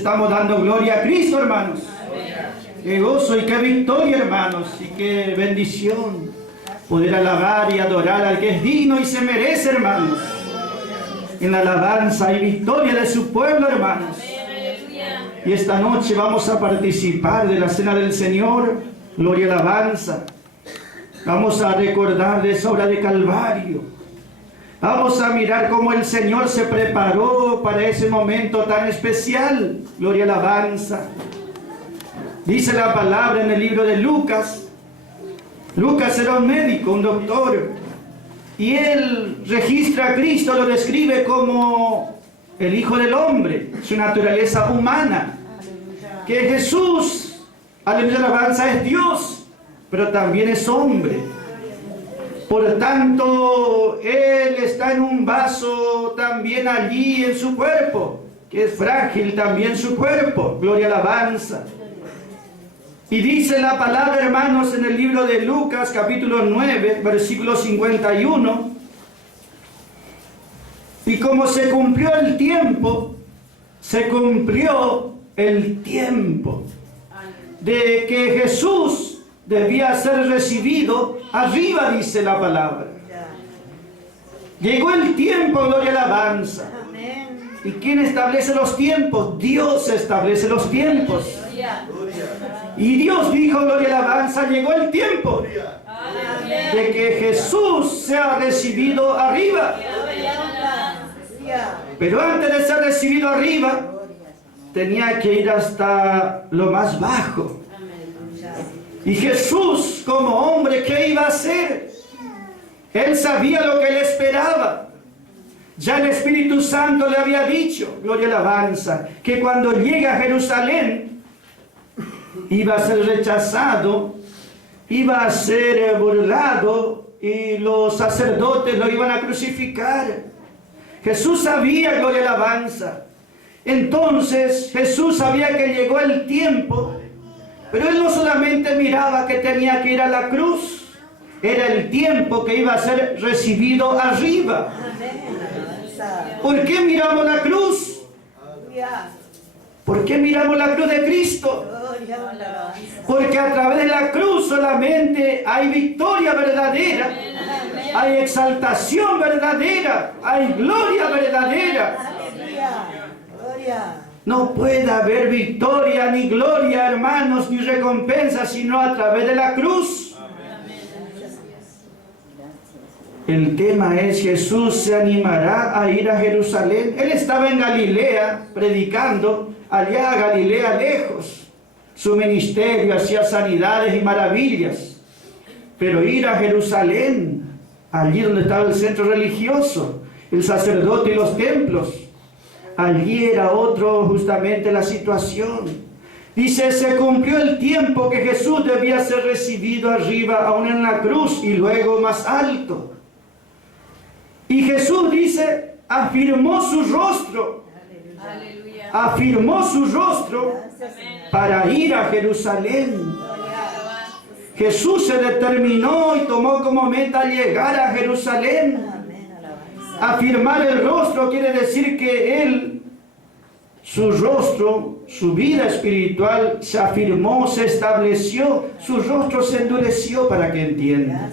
Estamos dando gloria a Cristo, hermanos. Qué gozo y qué victoria, hermanos, y qué bendición poder alabar y adorar al que es digno y se merece, hermanos. En la alabanza y victoria de su pueblo, hermanos. Y esta noche vamos a participar de la cena del Señor, gloria y alabanza. Vamos a recordar de esa obra de Calvario. Vamos a mirar cómo el Señor se preparó para ese momento tan especial, gloria y alabanza. Dice la palabra en el libro de Lucas. Lucas era un médico, un doctor, y él registra a Cristo, lo describe como el Hijo del Hombre, su naturaleza humana. Que Jesús, aleluya, alabanza, es Dios, pero también es hombre. Por tanto, Él está en un vaso también allí en su cuerpo, que es frágil también su cuerpo, gloria y alabanza. Y dice la palabra, hermanos, en el libro de Lucas, capítulo 9, versículo 51. Y como se cumplió el tiempo de que Jesús debía ser recibido arriba, dice la palabra. Llegó el tiempo, gloria y alabanza. ¿Y quién establece los tiempos? Dios establece los tiempos. Y Dios dijo, gloria y alabanza, llegó el tiempo de que Jesús sea recibido arriba. Pero antes de ser recibido arriba, tenía que ir hasta lo más bajo. Y Jesús, como hombre, ¿qué iba a hacer? Él sabía lo que le esperaba. Ya el Espíritu Santo le había dicho, gloria y alabanza, que cuando llegue a Jerusalén, iba a ser rechazado, iba a ser burlado, y los sacerdotes lo iban a crucificar. Jesús sabía, gloria y alabanza. Entonces Jesús sabía que llegó el tiempo. Pero él no solamente miraba que tenía que ir a la cruz, era el tiempo que iba a ser recibido arriba. ¿Por qué miramos la cruz? ¿Por qué miramos la cruz de Cristo? Porque a través de la cruz solamente hay victoria verdadera, hay exaltación verdadera, hay gloria verdadera. No puede haber victoria ni gloria, hermanos, ni recompensa, sino a través de la cruz. El tema es: Jesús se animará a ir a Jerusalén. Él estaba en Galilea predicando, allá a Galilea lejos. Su ministerio hacía sanidades y maravillas. Pero ir a Jerusalén, allí donde estaba el centro religioso, el sacerdote y los templos, allí era justamente la situación. Dice, se cumplió el tiempo que Jesús debía ser recibido arriba, aún en la cruz, y luego más alto. Y Jesús, dice, afirmó su rostro. Afirmó su rostro para ir a Jerusalén. Jesús se determinó y tomó como meta llegar a Jerusalén. Afirmar el rostro quiere decir que él, su rostro, su vida espiritual se afirmó, se estableció, su rostro se endureció, para que entiendan.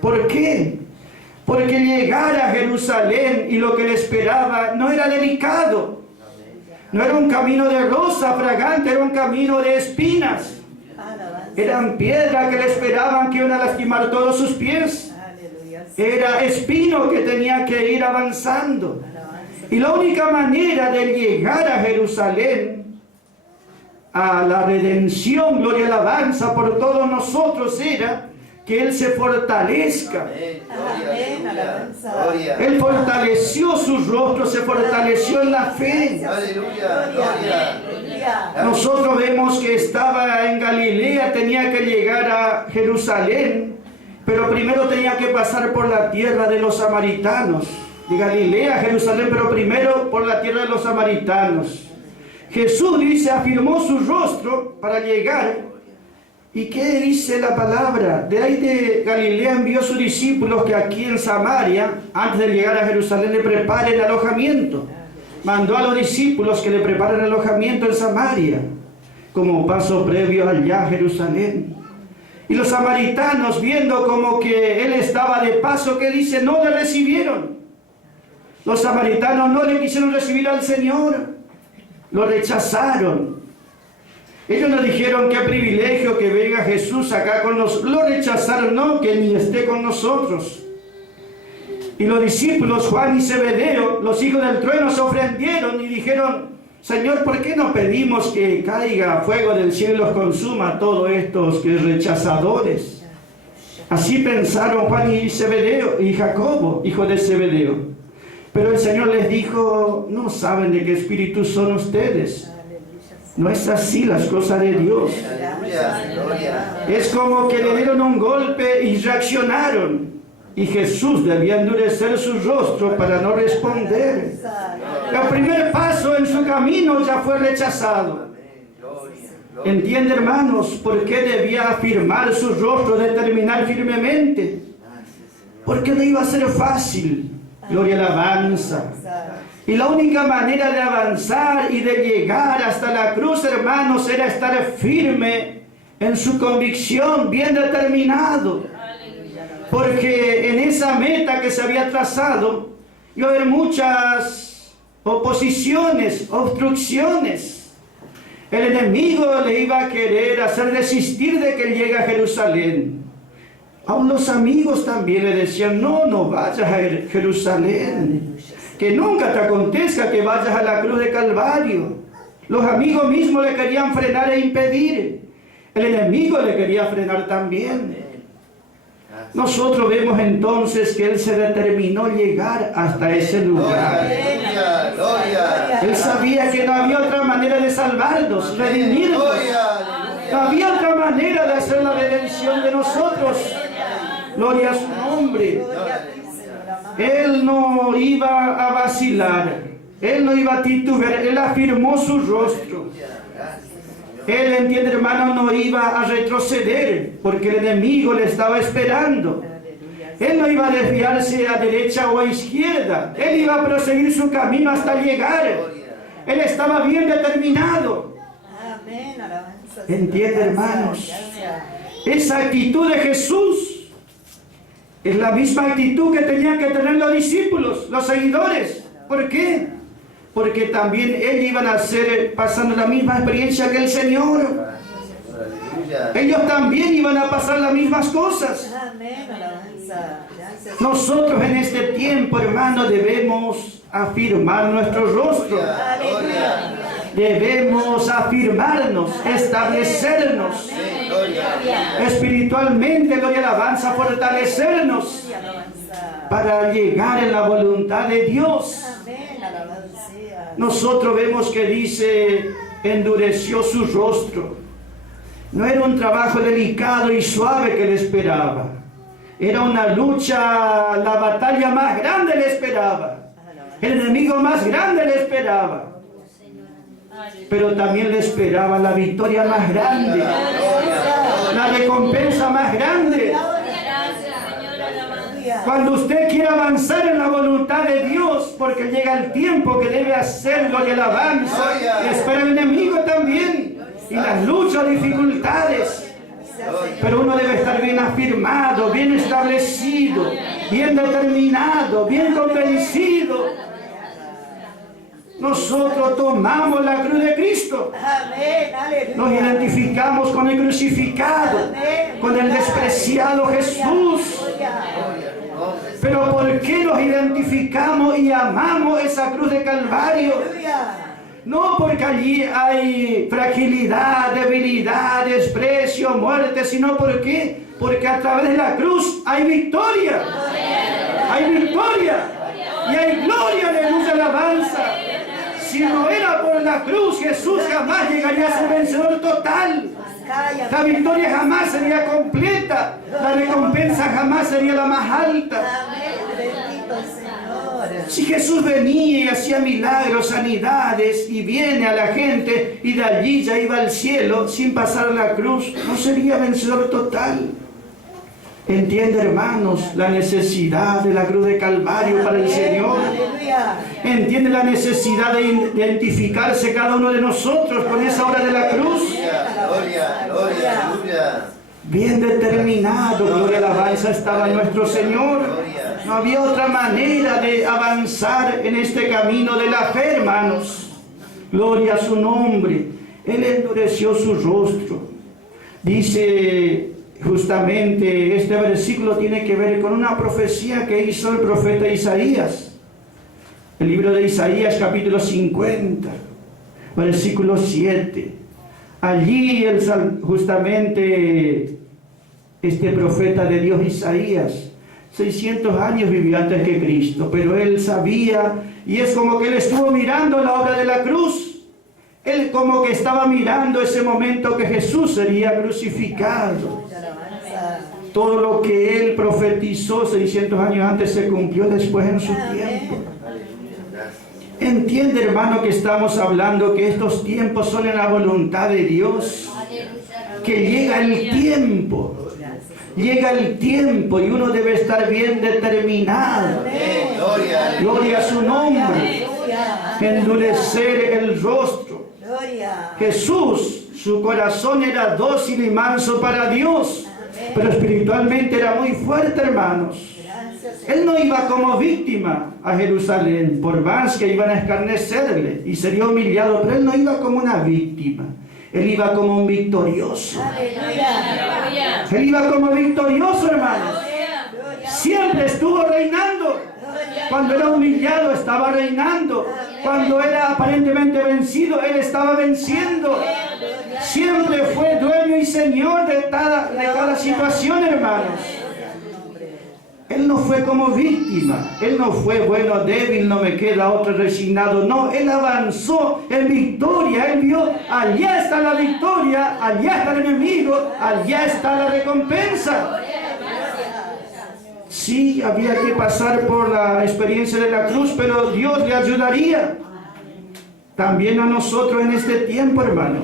¿Por qué? Porque llegar a Jerusalén y lo que le esperaba no era delicado. No era un camino de rosa fragante, era un camino de espinas. Eran piedras que le esperaban, que iban a lastimar todos sus pies. Era espino que tenía que ir avanzando. Y la única manera de llegar a Jerusalén, a la redención, gloria y alabanza por todos nosotros, era que Él se fortalezca. Él fortaleció su rostro, se fortaleció en la fe. Nosotros vemos que estaba en Galilea, tenía que llegar a Jerusalén, pero primero tenía que pasar por la tierra de los samaritanos. De Galilea a Jerusalén, pero primero por la tierra de los samaritanos. Jesús, dice, afirmó su rostro para llegar. ¿Y qué dice la palabra? De ahí de Galilea envió a sus discípulos que aquí en Samaria, antes de llegar a Jerusalén, le preparen alojamiento. mandó a los discípulos que le preparen alojamiento en Samaria, como paso previo allá a Jerusalén. Y los samaritanos, viendo como que él estaba de paso, que dice, no le recibieron. Los samaritanos no le quisieron recibir al Señor, lo rechazaron. Ellos nos dijeron, qué privilegio que venga Jesús acá con nosotros. Lo rechazaron, no, que ni esté con nosotros. Y los discípulos, Juan y Zebedeo, los hijos del trueno, se ofendieron y dijeron, Señor, ¿por qué no pedimos que caiga fuego del cielo y los consuma a todos estos que rechazadores? Así pensaron Juan y Zebedeo y Jacobo, hijo de Zebedeo. Pero el Señor les dijo, no saben de qué espíritu son ustedes. No es así las cosas de Dios. Es como que le dieron un golpe y reaccionaron. Y Jesús debía endurecer su rostro para no responder. El primer paso en su camino ya fue rechazado. ¿Entiende, hermanos, por qué debía afirmar su rostro, determinar firmemente? Porque no iba a ser fácil. Gloria a la alabanza. Y la única manera de avanzar y de llegar hasta la cruz, hermanos, era estar firme en su convicción, bien determinado. Porque en esa meta que se había trazado, iba a haber muchas oposiciones, obstrucciones. El enemigo le iba a querer hacer desistir de que él llegue a Jerusalén. Aún los amigos también le decían, no vayas a Jerusalén. Que nunca te acontezca que vayas a la cruz de Calvario. Los amigos mismos le querían frenar e impedir. El enemigo le quería frenar también. Nosotros vemos entonces que él se determinó llegar hasta ese lugar. Él sabía que no había otra manera de salvarnos, redimirnos. No había otra manera de hacer la redención de nosotros. Gloria a su nombre. Él no iba a vacilar, él no iba a titubear, él afirmó su rostro. Él, entiende, hermano, no iba a retroceder porque el enemigo le estaba esperando. Él no iba a desviarse a derecha o a izquierda, él iba a proseguir su camino hasta llegar. Él estaba bien determinado. ¿Entiende, hermanos? Esa actitud de Jesús es la misma actitud que tenían que tener los discípulos, los seguidores. ¿Por qué? Porque también ellos iban a ser pasando la misma experiencia que el Señor. Ellos también iban a pasar las mismas cosas. Nosotros en este tiempo, hermano, debemos afirmar nuestro rostro. Debemos afirmarnos, establecernos espiritualmente, gloria a la alabanza, fortalecernos para llegar en la voluntad de Dios. Nosotros vemos que dice, endureció su rostro. No era un trabajo delicado y suave que le esperaba. Era una lucha, la batalla más grande le esperaba. El enemigo más grande le esperaba. Pero también le esperaba la victoria más grande, la recompensa más grande. Cuando usted quiere avanzar en la voluntad de Dios, porque llega el tiempo que debe hacerlo y alabanza, espera el enemigo también, y las luchas, dificultades. Pero uno debe estar bien afirmado, bien establecido, bien determinado, bien convencido. Nosotros tomamos la cruz de Cristo. Nos identificamos con el crucificado, con el despreciado Jesús. Pero ¿por qué nos identificamos y amamos esa cruz de Calvario? No porque allí hay fragilidad, debilidad, desprecio, muerte, sino porque a través de la cruz hay victoria. Hay victoria y hay gloria, aleluya, alabanza. Si no era por la cruz, Jesús jamás llegaría a ser vencedor total. La victoria jamás sería completa. La recompensa jamás sería la más alta. Si Jesús venía y hacía milagros, sanidades, y viene a la gente y de allí ya iba al cielo sin pasar la cruz, no sería vencedor total. Entiende, hermanos, la necesidad de la cruz de Calvario para el Señor. Entiende la necesidad de identificarse cada uno de nosotros con esa obra de la cruz. Bien determinado, gloria y alabanza, estaba nuestro Señor. No había otra manera de avanzar en este camino de la fe, hermanos. Gloria a su nombre. Él endureció su rostro. Dice justamente, este versículo tiene que ver con una profecía que hizo el profeta Isaías. El libro de Isaías, capítulo 50, versículo 7. Allí justamente este profeta de Dios Isaías, 600 años vivió antes que Cristo, pero él sabía, y es como que él estuvo mirando la obra de la cruz. Él como que estaba mirando ese momento que Jesús sería crucificado. Todo lo que él profetizó 600 años antes se cumplió después en su tiempo. Entiende, hermano, que estamos hablando que estos tiempos son en la voluntad de Dios. Que llega el tiempo. Llega el tiempo y uno debe estar bien determinado. Gloria a su nombre. Endurecer el rostro. Jesús, su corazón era dócil y manso para Dios, pero espiritualmente era muy fuerte, hermanos. Él no iba como víctima a Jerusalén, por más que iban a escarnecerle y sería humillado, pero él no iba como una víctima. Él iba como un victorioso. Él iba como victorioso, hermanos. Siempre estuvo reinando. Cuando era humillado, estaba reinando. Cuando era aparentemente vencido, él estaba venciendo. Siempre fue dueño y señor de cada situación, hermanos. Él no fue como víctima. Él no fue, bueno, débil, no me queda otro resignado. No, él avanzó en victoria. Él vio, allá está la victoria, allá está el enemigo, allá está la recompensa. Sí, había que pasar por la experiencia de la cruz, pero Dios le ayudaría. También a nosotros en este tiempo, hermanos.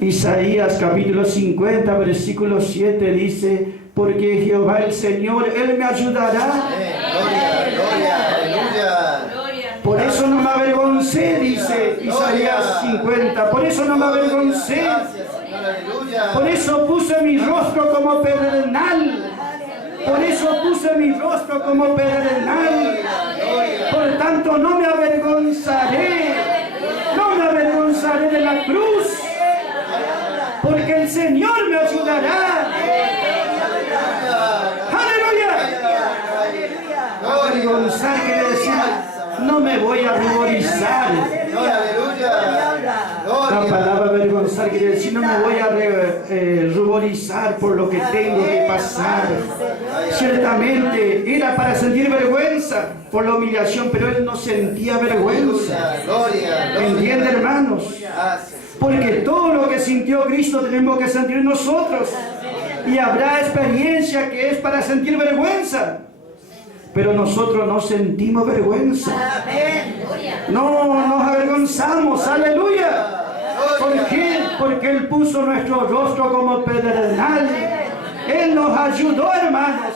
Isaías capítulo 50, versículo 7 dice: porque Jehová el Señor, Él me ayudará. Por eso no me avergoncé, dice Isaías 50. Por eso no me avergoncé. Por eso puse mi rostro como pedernal. Por eso puse mi rostro como pedernal. Por tanto no me avergonzaré. No me avergonzaré de la cruz. Porque el Señor me ayudará. Avergonzar quiere decir, no me voy a ruborizar. La palabra avergonzar quiere decir, no me voy a ruborizar por lo que tengo que pasar. Ciertamente era para sentir vergüenza por la humillación, pero él no sentía vergüenza. ¿Entiende, hermanos? Porque todo lo que sintió Cristo tenemos que sentir nosotros. Y habrá experiencia que es para sentir vergüenza. Pero nosotros no sentimos vergüenza. No nos avergonzamos. Aleluya. ¿Por qué? Porque Él puso nuestro rostro como pedernal. Él nos ayudó, hermanos.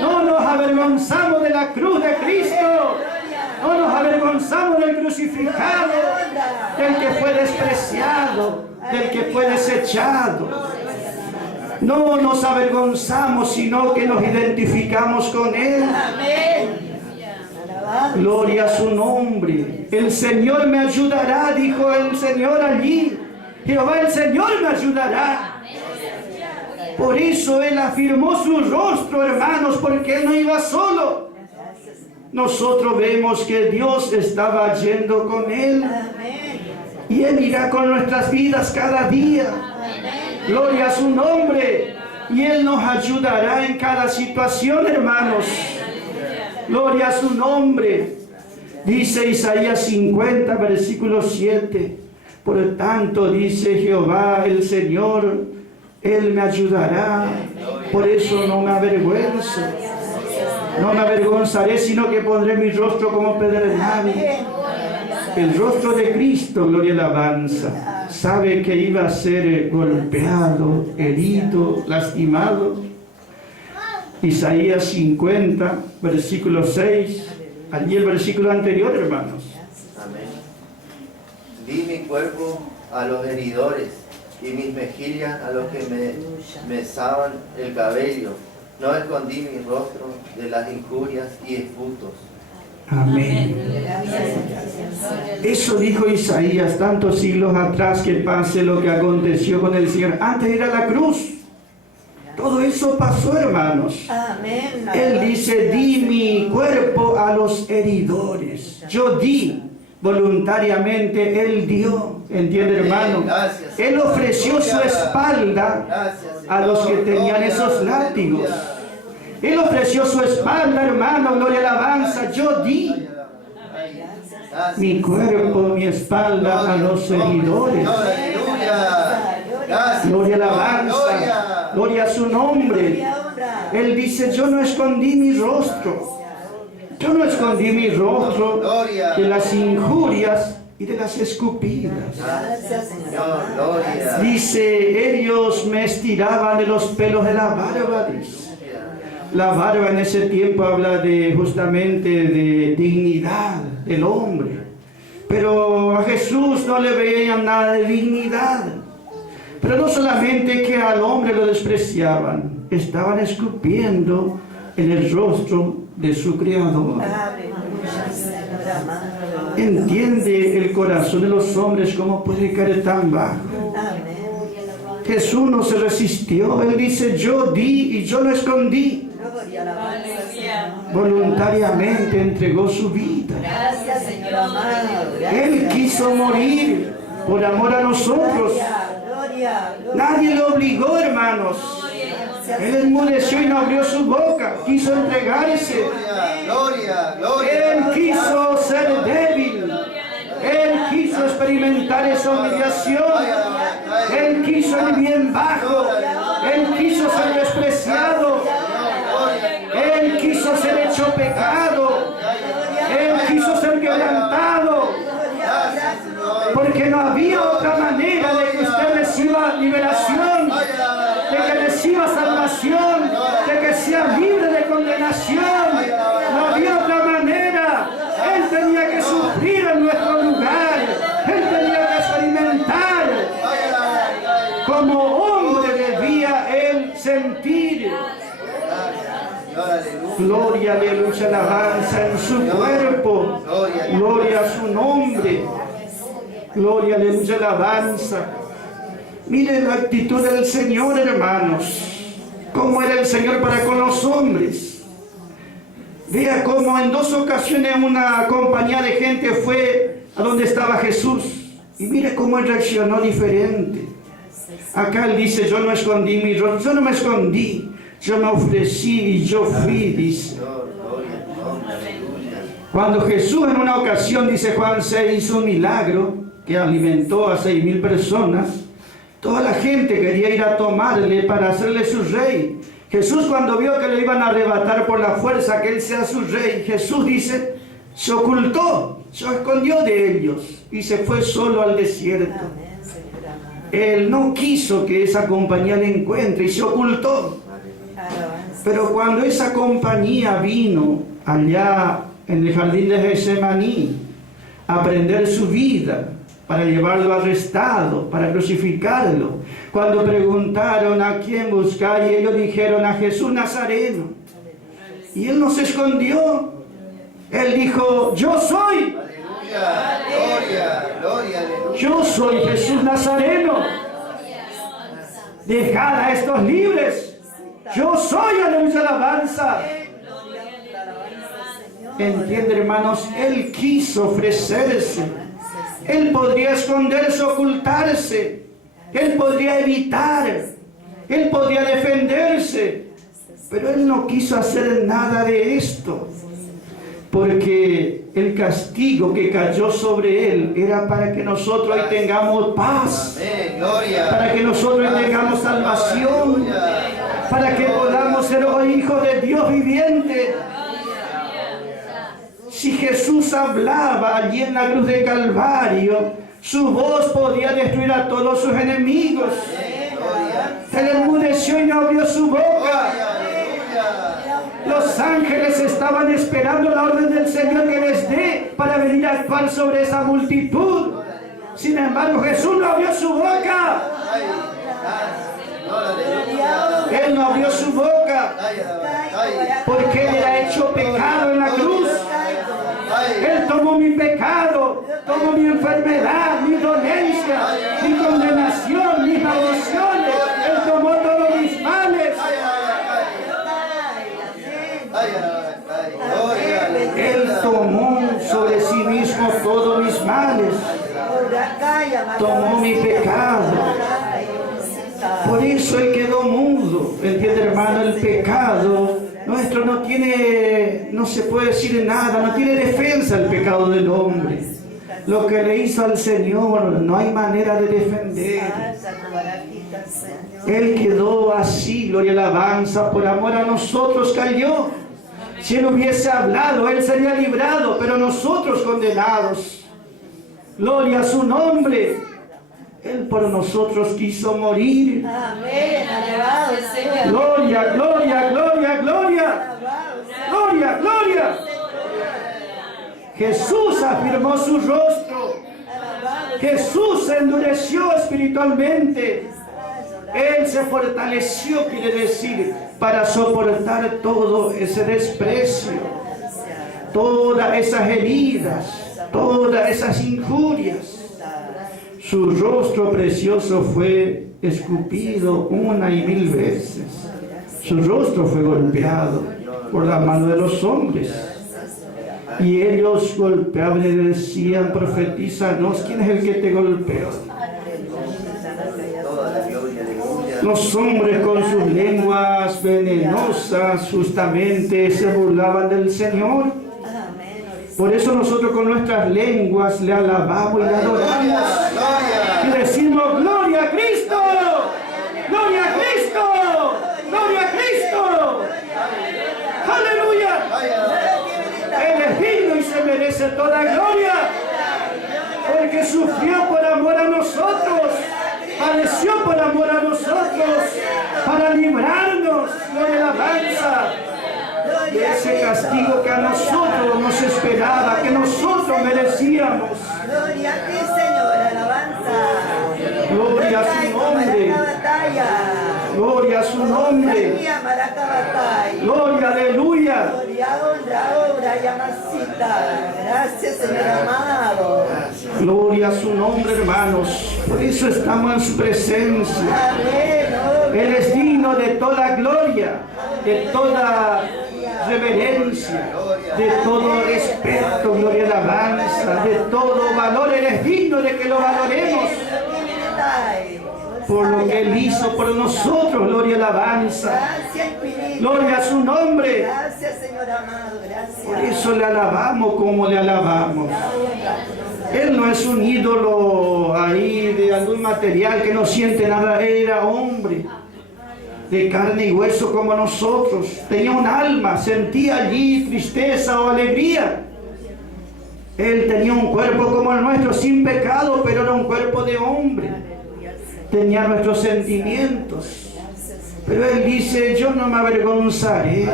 No nos avergonzamos de la cruz de Cristo. No nos avergonzamos del crucificado, del que fue despreciado, del que fue desechado. No nos avergonzamos, sino que nos identificamos con Él. Gloria a su nombre. El Señor me ayudará, dijo el Señor allí. Jehová el Señor me ayudará. Por eso Él afirmó su rostro, hermanos, porque Él no iba solo. Nosotros vemos que Dios estaba yendo con Él. Y Él irá con nuestras vidas cada día. Gloria a su nombre. Y Él nos ayudará en cada situación, hermanos. Gloria a su nombre. Dice Isaías 50, versículo 7. Por tanto, dice Jehová el Señor, Él me ayudará. Por eso no me avergüenzo. No me avergonzaré, sino que pondré mi rostro como pedernal. el rostro de Cristo, gloria y alabanza. Sabe que iba a ser golpeado, herido, lastimado. Isaías 50, versículo 6. Allí el versículo anterior, hermanos. Amén. Di mi cuerpo a los heridores y mis mejillas a los que me mesaban el cabello. No escondí mi rostro de las injurias y disputos. Amén. Eso dijo Isaías tantos siglos atrás, que pase lo que aconteció con el Señor antes de ir a la cruz. Todo eso pasó, hermanos. Amén. Él dice, di mi cuerpo a los heridores. Yo di voluntariamente, Él dio. ¿Entiende, hermano? Él ofreció su espalda a los que tenían esos látigos. Él ofreció su espalda, hermano, gloria y alabanza. Yo di mi cuerpo, mi espalda a los heridores. Gloria y alabanza. Gloria a su nombre. Él dice, yo no escondí mi rostro. Yo no escondí mi rostro de las injurias y de las escupidas. Dice, ellos me estiraban de los pelos de la barba. Dice. La barba en ese tiempo habla de justamente de dignidad del hombre. Pero a Jesús no le veían nada de dignidad. Pero no solamente que al hombre lo despreciaban, estaban escupiendo en el rostro de su Creador. ¿Entiende el corazón de los hombres cómo puede caer tan bajo? Jesús no se resistió. Él dice, yo di y yo no escondí. Voluntariamente entregó su vida. Él quiso morir por amor a nosotros. Nadie lo obligó, hermanos. Él enmudeció y no abrió su boca. Quiso entregarse. Él quiso ser débil. Él quiso experimentar esa humillación. Él quiso ir bien bajo. Él quiso ser despreciado. Él quiso ser hecho pecado. Él quiso ser quebrantado. Porque no había otra manera de que usted reciba liberación, de que reciba salvación, de que sea libre de condenación. No había otra manera. Él tenía que sufrir en nuestro lugar. Él tenía que experimentar. Como hombre debía él sentir. Gloria, aleluya, alabanza en su cuerpo. Gloria a su nombre. Gloria, aleluya, alabanza. Miren la actitud del Señor, hermanos. Cómo era el Señor para con los hombres. Vea cómo en 2 ocasiones una compañía de gente fue a donde estaba Jesús. Y mire cómo él reaccionó diferente. Acá él dice, yo no escondí mi rostro. Yo no me escondí. Yo me ofrecí y yo fui, dice. Cuando Jesús en una ocasión, dice Juan 6, hizo un milagro que alimentó a 6,000 personas, toda la gente quería ir a tomarle para hacerle su rey. Jesús, cuando vio que le iban a arrebatar por la fuerza, que él sea su rey, Jesús dice, se ocultó, se escondió de ellos y se fue solo al desierto. Él no quiso que esa compañía le encuentre y se ocultó. Pero cuando esa compañía vino allá en el jardín de Getsemaní a prender su vida, para llevarlo arrestado, para crucificarlo, cuando preguntaron a quién buscar, y ellos dijeron a Jesús Nazareno, y él no se escondió. Él dijo, yo soy. Yo soy Jesús Nazareno. Dejad a estos libres. Yo soy, aleluya, alabanza. ¿Entiende, hermanos? Él quiso ofrecerse. Él podría esconderse, ocultarse. Él podría evitar. Él podría defenderse. Pero él no quiso hacer nada de esto. Porque el castigo que cayó sobre él era para que nosotros hoy tengamos paz. Para que nosotros hoy tengamos salvación. Para que podamos ser hoy hijos de Dios viviente. Si Jesús hablaba allí en la cruz de Calvario, su voz podía destruir a todos sus enemigos. Él enmudeció y no abrió su boca. Los ángeles estaban esperando la orden del Señor que les dé para venir a actuar sobre esa multitud. Sin embargo, Jesús no abrió su boca. Él no abrió su boca porque Él era hecho pecado en la cruz. Él tomó mi pecado, tomó mi enfermedad, mi dolencia, mi condenación, mis maldiciones. Él tomó todos mis males. Él tomó sobre sí mismo todos mis males. Tomó mi pecado. Por eso Él quedó mudo. ¿Entiende, hermano? El pecado nuestro no se puede decir nada, no tiene defensa el pecado del hombre. Lo que le hizo al Señor no hay manera de defender. Él quedó así, gloria y alabanza, por amor a nosotros cayó. Si Él hubiese hablado, Él sería librado, pero nosotros condenados. Gloria a su nombre. Él por nosotros quiso morir. Amén, alabado sea. Gloria, gloria, gloria, gloria. Gloria, gloria. Jesús afirmó su rostro. Jesús se endureció espiritualmente. Él se fortaleció, quiere decir, para soportar todo ese desprecio, todas esas heridas, todas esas injurias. Su rostro precioso fue escupido 1 y 1000 veces. Su rostro fue golpeado por la mano de los hombres. Y ellos golpeaban y le decían, profetízanos, ¿quién es el que te golpeó? Los hombres con sus lenguas venenosas justamente se burlaban del Señor. Por eso nosotros con nuestras lenguas le alabamos y le adoramos. Y decimos, ¡Gloria a Cristo! ¡Gloria a Cristo! ¡Gloria a Cristo! ¡Aleluya! Él es digno y se merece toda gloria. Porque sufrió por amor a nosotros. Padeció por amor a nosotros. Para librarnos de la alabanza. De ese castigo que a nosotros nos esperaba, que nosotros merecíamos. Gloria a ti, Señor, alabanza. Gloria a su nombre. Gloria a su nombre. Gloria, aleluya. Gracias, Señor amado. Gloria a su nombre, hermanos. Por eso estamos en su presencia. Él es digno de toda gloria, de toda reverencia, de todo respeto, gloria y alabanza, de todo valor. Él es digno de que lo valoremos por lo que Él hizo por nosotros, gloria y alabanza. Gloria a su nombre. Gracias, Señor amado, gracias. Por eso le alabamos como le alabamos. Él no es un ídolo ahí de algún material que no siente nada. Él era hombre de carne y hueso como nosotros. Tenía un alma, sentía allí tristeza o alegría. Él tenía un cuerpo como el nuestro, sin pecado, pero era un cuerpo de hombre. Tenía nuestros sentimientos. Pero Él dice, yo no me avergonzaré,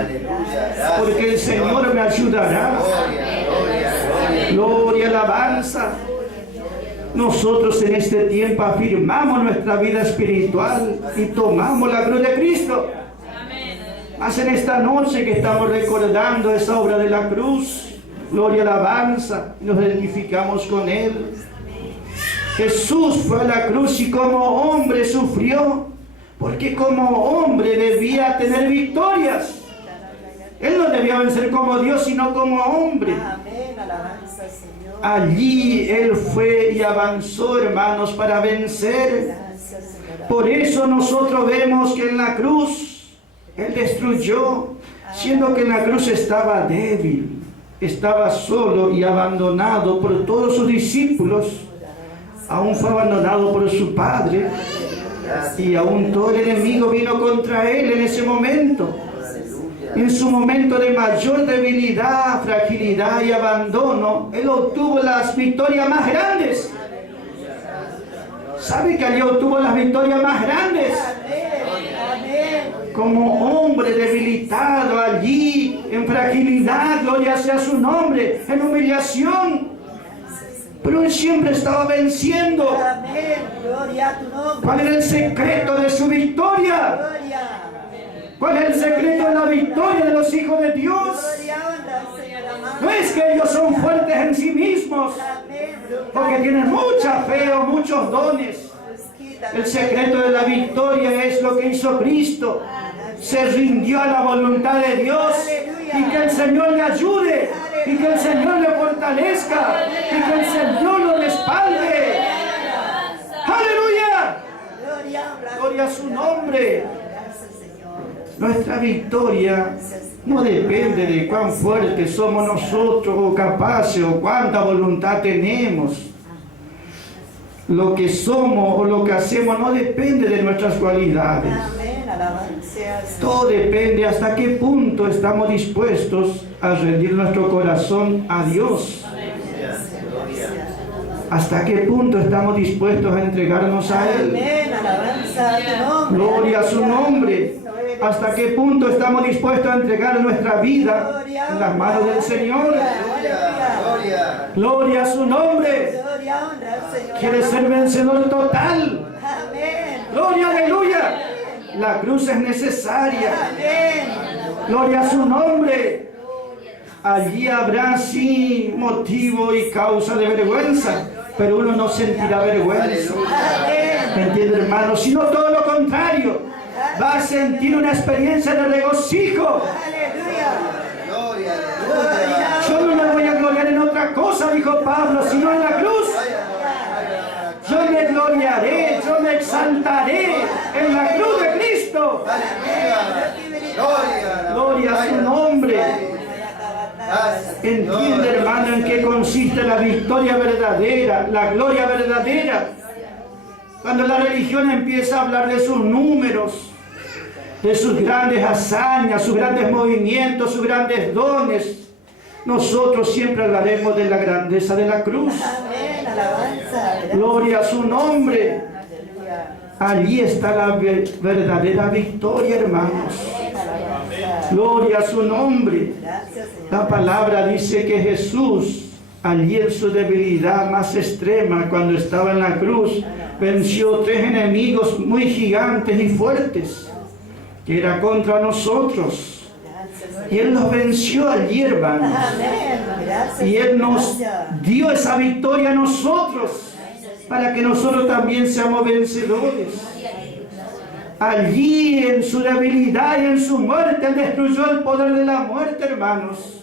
porque el Señor me ayudará. Gloria, alabanza. Nosotros en este tiempo afirmamos nuestra vida espiritual y tomamos la cruz de Cristo. Más en esta noche que estamos recordando esa obra de la cruz, gloria, alabanza, nos identificamos con Él. Jesús fue a la cruz y como hombre sufrió, porque como hombre debía tener victorias. Él no debía vencer como Dios, sino como hombre. Allí Él fue y avanzó, hermanos, para vencer. Por eso nosotros vemos que en la cruz Él destruyó, siendo que en la cruz estaba débil, estaba solo y abandonado por todos sus discípulos. Aún fue abandonado por su padre, y aún todo el enemigo vino contra Él en ese momento. En su momento de mayor debilidad, fragilidad y abandono, Él obtuvo las victorias más grandes. ¿Sabe que allí obtuvo las victorias más grandes? Como hombre debilitado allí, en fragilidad, gloria sea su nombre, en humillación. Pero Él siempre estaba venciendo. ¿Cuál era el secreto de su victoria? ¿Cuál es el secreto de la victoria de los hijos de Dios? No es que ellos son fuertes en sí mismos, porque tienen mucha fe o muchos dones. El secreto de la victoria es lo que hizo Cristo. Se rindió a la voluntad de Dios, y que el Señor le ayude, y que el Señor le fortalezca, y que el Señor lo respalde. ¡Aleluya! Gloria a su nombre. Nuestra victoria no depende de cuán fuertes somos nosotros, o capaces, o cuánta voluntad tenemos. Lo que somos o lo que hacemos no depende de nuestras cualidades. Todo depende hasta qué punto estamos dispuestos a rendir nuestro corazón a Dios. ¿Hasta qué punto estamos dispuestos a entregarnos a Él? Gloria a su nombre. ¿Hasta qué punto estamos dispuestos a entregar nuestra vida en las manos del Señor? Gloria a su nombre. ¿Quiere ser vencedor total? Gloria, aleluya. La cruz es necesaria. Gloria a su nombre. Allí habrá sí motivo y causa de vergüenza, pero uno no sentirá vergüenza. ¿Me entiende, hermano? Sino todo lo contrario. Va a sentir una experiencia de regocijo. Yo no me voy a gloriar en otra cosa, dijo Pablo, sino en la cruz. Yo me gloriaré, yo me exaltaré en la cruz de Cristo. Gloria a su nombre. Entiende, hermano, en qué consiste la victoria verdadera, la gloria verdadera. Cuando la religión empieza a hablar de sus números, de sus grandes hazañas, sus grandes movimientos, sus grandes dones, nosotros siempre hablaremos de la grandeza de la cruz. Gloria a su nombre. Allí está la verdadera victoria, hermanos. Gloria a su nombre. La palabra dice que Jesús, allí en su debilidad más extrema, cuando estaba en la cruz, venció 3 enemigos muy gigantes y fuertes, que era contra nosotros. Y Él los venció allí, hermanos. Y Él nos dio esa victoria a nosotros, para que nosotros también seamos vencedores. Allí en su debilidad y en su muerte, Él destruyó el poder de la muerte, hermanos.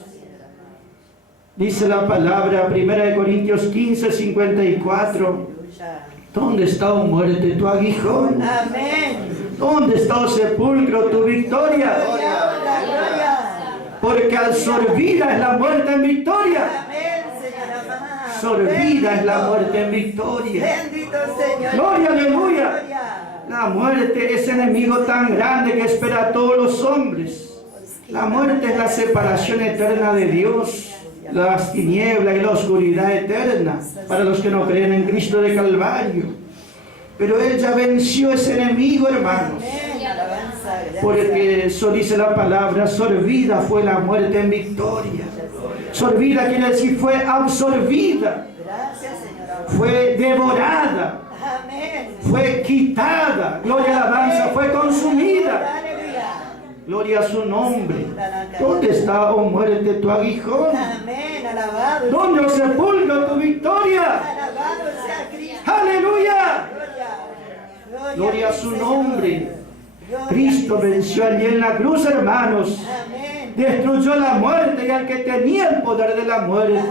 Dice la palabra, 1 Corintios 15, 54. ¿Dónde está, oh muerte, tu aguijón? ¿Dónde está, oh sepulcro, tu victoria? Porque absorbida es la muerte en victoria. Absorbida es la muerte en victoria. Gloria, aleluya. La muerte es enemigo tan grande que espera a todos los hombres. La muerte es la separación eterna de Dios, las tinieblas y la oscuridad eterna para los que no creen en Cristo de Calvario. Pero Él ya venció ese enemigo, hermanos. Porque eso dice la palabra, absorbida fue la muerte en victoria. Absorbida quiere decir fue absorbida, fue devorada, fue quitada. Gloria a la alabanza, fue consumida. Gloria a su nombre. ¿Dónde está, oh muerte, tu aguijón? ¿Dónde, oh sepulcro, tu victoria? ¡Aleluya! Gloria a su nombre. Cristo venció allí en la cruz, hermanos. Destruyó la muerte y al que tenía el poder de la muerte.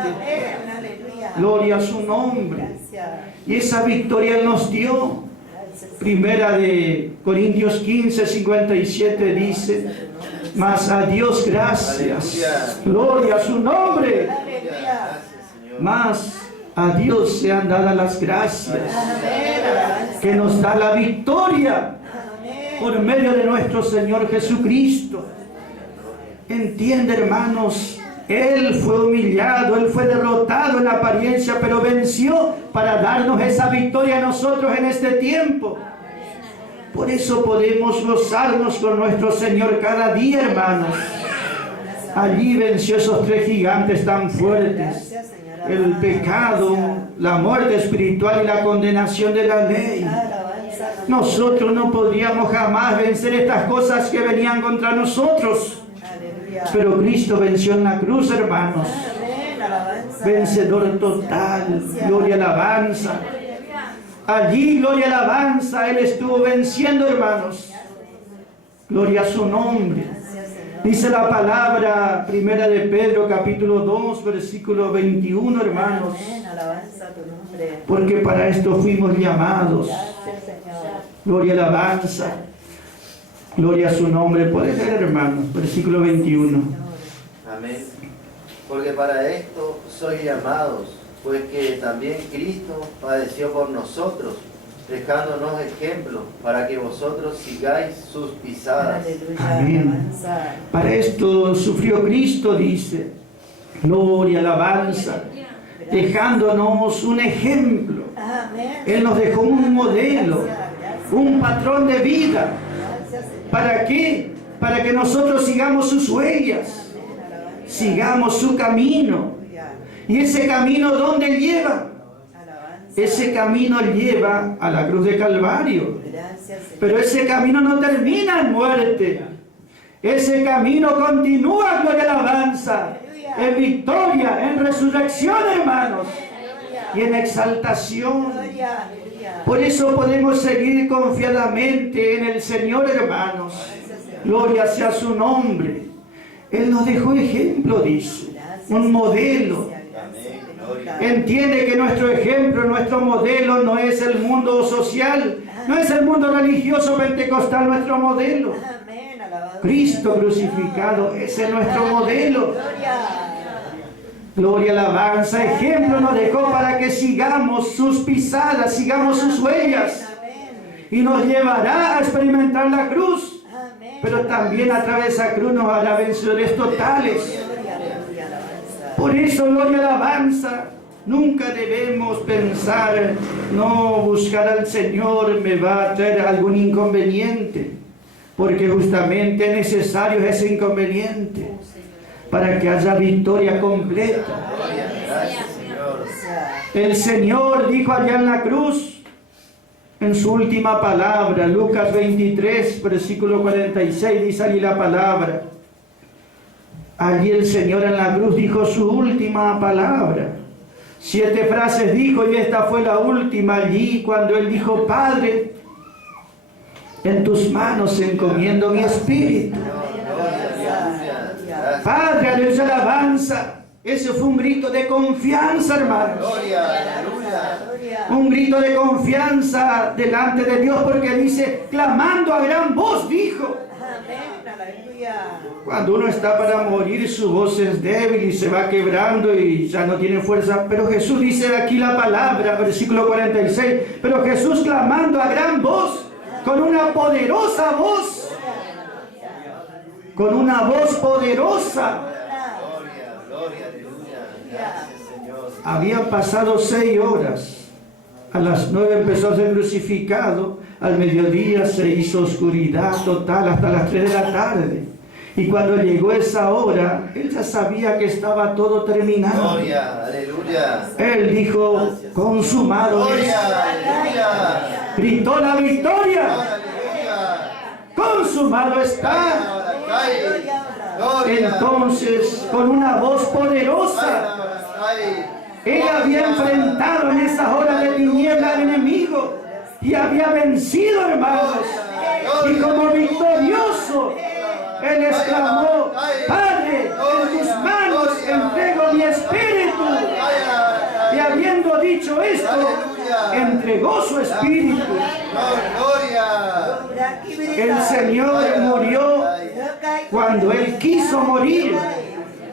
Gloria a su nombre. Y esa victoria Él nos dio. Primera de Corintios 15, 57 dice: mas a Dios gracias. Gloria a su nombre. Mas a Dios sean dadas las gracias, que nos da la victoria por medio de nuestro Señor Jesucristo. Entiende, hermanos, Él fue humillado, Él fue derrotado en apariencia, pero venció para darnos esa victoria a nosotros en este tiempo. Por eso podemos gozarnos con nuestro Señor cada día, hermanos. Allí venció esos 3 gigantes tan fuertes: el pecado, la muerte espiritual y la condenación de la ley. Nosotros no podríamos jamás vencer estas cosas que venían contra nosotros. Pero Cristo venció en la cruz, hermanos. Vencedor total. Gloria, alabanza. Allí, gloria, alabanza, Él estuvo venciendo, hermanos. Gloria a su nombre. Dice la palabra, primera de Pedro, capítulo 2, versículo 21, hermanos. Porque para esto fuimos llamados. Gloria, alabanza. Gloria a su nombre. ¿Puedes leer, hermanos? Versículo 21. Amén. Porque para esto sois llamados, pues que también Cristo padeció por nosotros, dejándonos ejemplo para que vosotros sigáis sus pisadas. Amén. Para esto sufrió Cristo, dice. Gloria, alabanza. Dejándonos un ejemplo. Él nos dejó un modelo, un patrón de vida. ¿Para qué? Para que nosotros sigamos sus huellas, sigamos su camino. ¿Y ese camino dónde lleva? Ese camino lleva a la cruz de Calvario. Pero ese camino no termina en muerte. Ese camino continúa, gloria, alabanza, en victoria, en resurrección, hermanos, y en exaltación. Por eso podemos seguir confiadamente en el Señor, hermanos. Gloria sea su nombre. Él nos dejó ejemplo, dice, un modelo. Entiende que nuestro ejemplo, nuestro modelo no es el mundo social, no es el mundo religioso pentecostal nuestro modelo. Cristo crucificado, ese es nuestro modelo. Gloria, alabanza, ejemplo nos dejó para que sigamos sus pisadas, sigamos sus huellas. Y nos llevará a experimentar la cruz. Pero también a través de esa cruz nos hará vencedores totales. Por eso, gloria, alabanza, nunca debemos pensar, no, buscar al Señor me va a traer algún inconveniente. Porque justamente es necesario ese inconveniente para que haya victoria completa. El Señor dijo allá en la cruz, en su última palabra, Lucas 23, versículo 46, dice allí la palabra. Allí el Señor en la cruz dijo su última palabra. 7 frases dijo y esta fue la última allí cuando Él dijo: Padre, en tus manos encomiendo mi espíritu. Padre, aleluya, alabanza. Ese fue un grito de confianza, hermanos. Un grito de confianza delante de Dios, porque dice, clamando a gran voz, dijo. Cuando uno está para morir, su voz es débil y se va quebrando y ya no tiene fuerza. Pero Jesús dice aquí la palabra, versículo 46, pero Jesús clamando a gran voz, con una poderosa voz, con una voz poderosa. Habían pasado 6 horas. A las 9 empezó a ser crucificado. Al mediodía se hizo oscuridad total hasta las 3 de la tarde. Y cuando llegó esa hora, Él ya sabía que estaba todo terminado. Gloria, aleluya. Él dijo, consumado es. Gritó la victoria. Consumado está. Entonces, con una voz poderosa, Él había enfrentado en esa hora de tiniebla al enemigo y había vencido, hermanos. Y como victorioso, Él exclamó: Padre, en tus manos entrego mi espíritu. Y habiendo dicho esto, entregó su espíritu. El Señor murió cuando Él quiso morir,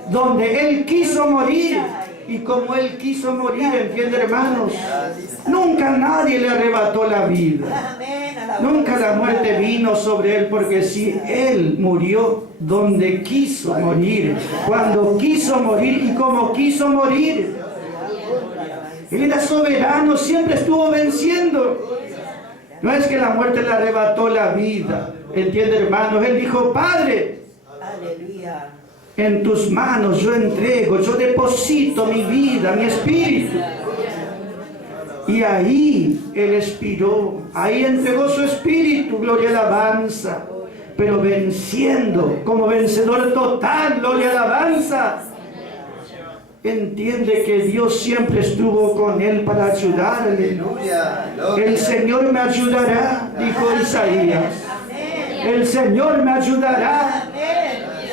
donde Él quiso morir. Y como Él quiso morir, entiende, hermanos, nunca nadie le arrebató la vida. Nunca la muerte vino sobre él, porque si él murió donde quiso morir, cuando quiso morir y como quiso morir, él era soberano, siempre estuvo venciendo. No es que la muerte le arrebató la vida, ¿entiende, hermanos? Él dijo: Padre, Aleluya. en tus manos yo entrego, yo deposito mi vida, mi espíritu. Y ahí él expiró, ahí entregó su espíritu, gloria y alabanza, pero venciendo, como vencedor total, gloria y alabanza. Entiende que Dios siempre estuvo con él para ayudarle. El Señor me ayudará, dijo Isaías. El Señor me ayudará.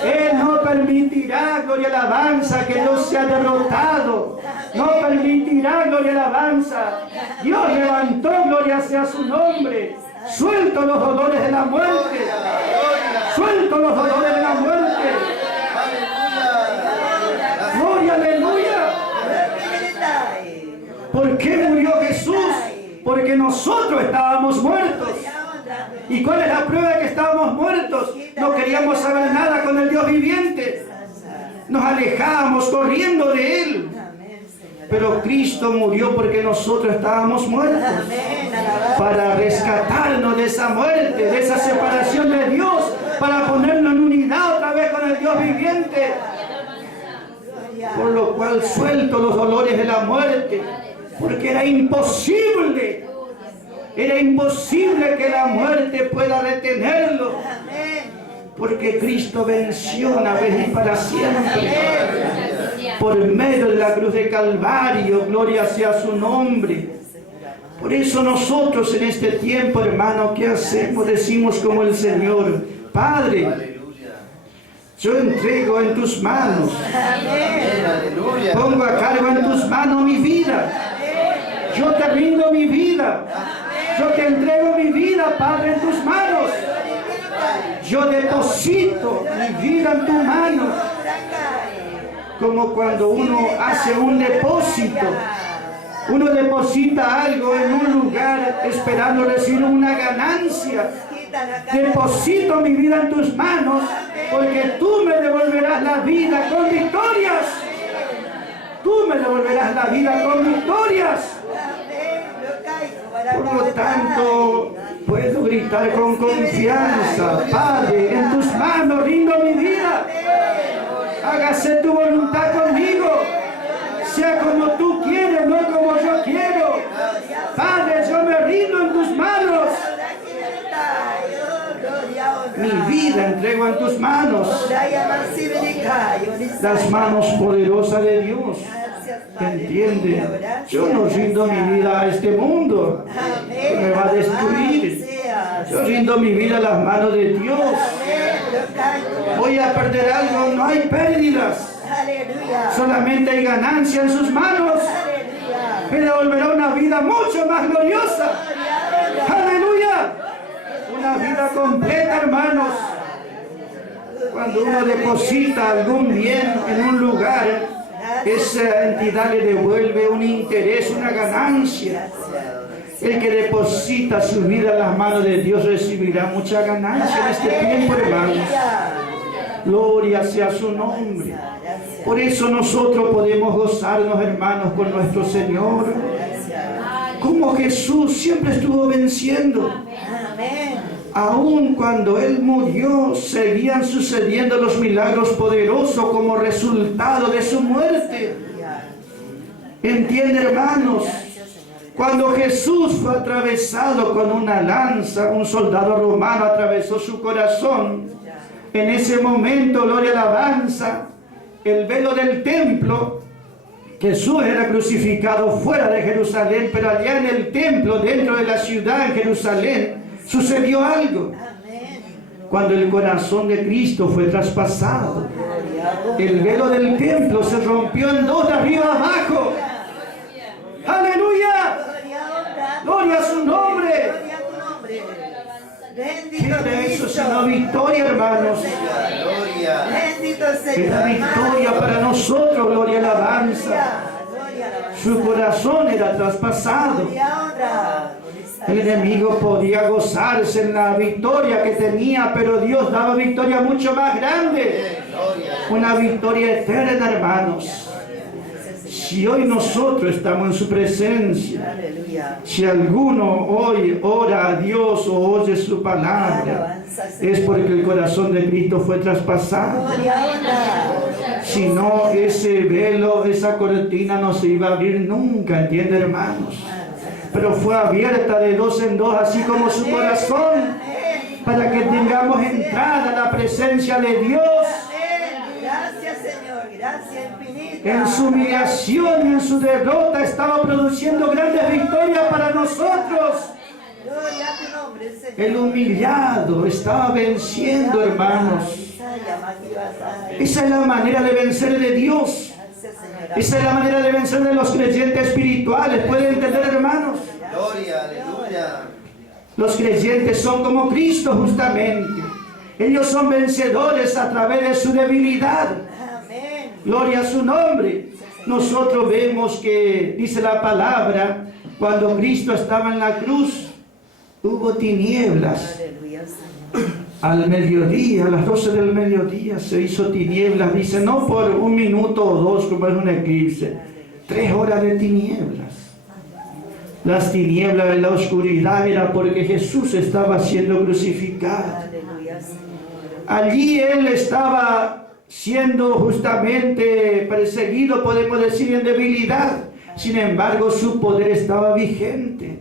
Él no permitirá, gloria y alabanza, que yo sea derrotado. No permitirá, gloria y alabanza. Dios levantó, gloria sea su nombre. Suelto los dolores de la muerte. Suelto los dolores de la muerte. Gloria, aleluya. ¿Por qué murió Jesús? Porque nosotros estábamos muertos. ¿Y cuál es la prueba de que estábamos muertos? No queríamos saber nada con el Dios viviente. Nos alejábamos corriendo de Él. Pero Cristo murió porque nosotros estábamos muertos. Para rescatarnos de esa muerte, de esa separación de Dios. Para ponernos en unidad otra vez con el Dios viviente. Por lo cual suelto los dolores de la muerte. Porque era imposible que la muerte pueda retenerlo. Porque Cristo venció una vez y para siempre. Por medio de la cruz de Calvario, gloria sea su nombre. Por eso nosotros en este tiempo, hermano, ¿qué hacemos? Decimos como el Señor: Padre, yo entrego en tus manos. Pongo a cargo en tus manos mi vida. Yo te rindo mi vida. Yo te entrego mi vida, Padre, en tus manos. Yo deposito mi vida en tu mano. Como cuando uno hace un depósito. Uno deposita algo en un lugar esperando recibir una ganancia. Deposito mi vida en tus manos, porque tú me devolverás la vida con victorias. Tú me devolverás la vida con victorias. Por lo tanto, puedo gritar con confianza: Padre, en tus manos rindo mi vida. Hágase tu voluntad conmigo. Sea como tú quieres, no como yo quiero. Padre, yo me rindo en tus manos. Mi vida entrego en tus manos. Las manos poderosas de Dios. ¿Entiende? Yo no rindo mi vida a este mundo, que me va a destruir. Yo rindo mi vida a las manos de Dios. Voy a perder algo, no hay pérdidas. Solamente hay ganancia en sus manos. Me devolverá una vida mucho más gloriosa. Aleluya. Una vida completa, hermanos. Cuando uno deposita algún bien en un lugar, esa entidad le devuelve un interés, una ganancia. El que deposita su vida en las manos de Dios recibirá mucha ganancia en este tiempo, hermanos. Gloria sea su nombre. Por eso nosotros podemos gozarnos, hermanos, con nuestro Señor. Como Jesús siempre estuvo venciendo. Aun cuando Él murió, seguían sucediendo los milagros poderosos como resultado de su muerte. ¿Entiende, hermanos? Cuando Jesús fue atravesado con una lanza, un soldado romano atravesó su corazón. En ese momento, gloria y alabanza, el velo del templo, Jesús era crucificado fuera de Jerusalén, pero allá en el templo, dentro de la ciudad en Jerusalén, sucedió algo. Cuando el corazón de Cristo fue traspasado, el velo del templo se rompió en dos, de arriba abajo. ¡Aleluya! ¡Gloria a su nombre! ¿Qué eso sino victoria, hermanos? Es la victoria para nosotros, gloria y alabanza. Su corazón era traspasado. El enemigo podía gozarse en la victoria que tenía, pero Dios daba victoria mucho más grande. Una victoria eterna, hermanos. Si hoy nosotros estamos en su presencia, Aleluya. si alguno hoy ora a Dios o oye su palabra, es porque el corazón de Cristo fue traspasado. Gloria a honra. Si no, ese velo, esa cortina no se iba a abrir nunca, ¿entiende, hermanos? Pero fue abierta de dos en dos, así como su corazón, para que tengamos entrada a la presencia de Dios. Gracias, Señor. Gracias infinita. En su humillación y en su derrota estaba produciendo grandes victorias para nosotros. Gloria a tu nombre, Señor. El humillado estaba venciendo, hermanos. Esa es la manera de vencer de Dios. Gracias, Señor. Esa es la manera de vencer de los creyentes espirituales. ¿Pueden entender, hermanos? Gloria, aleluya. Los creyentes son como Cristo justamente. Ellos son vencedores a través de su debilidad. Amén. Gloria a su nombre. Nosotros vemos que dice la palabra, cuando Cristo estaba en la cruz, hubo tinieblas. Aleluya, Señor. Al mediodía, a las 12 del mediodía se hizo tinieblas. Dice, no por un minuto o dos como es un eclipse. 3 horas de tinieblas. Las tinieblas de la oscuridad era porque Jesús estaba siendo crucificado. Aleluya, Señor. Allí Él estaba siendo justamente perseguido, podemos decir, en debilidad. Sin embargo, su poder estaba vigente.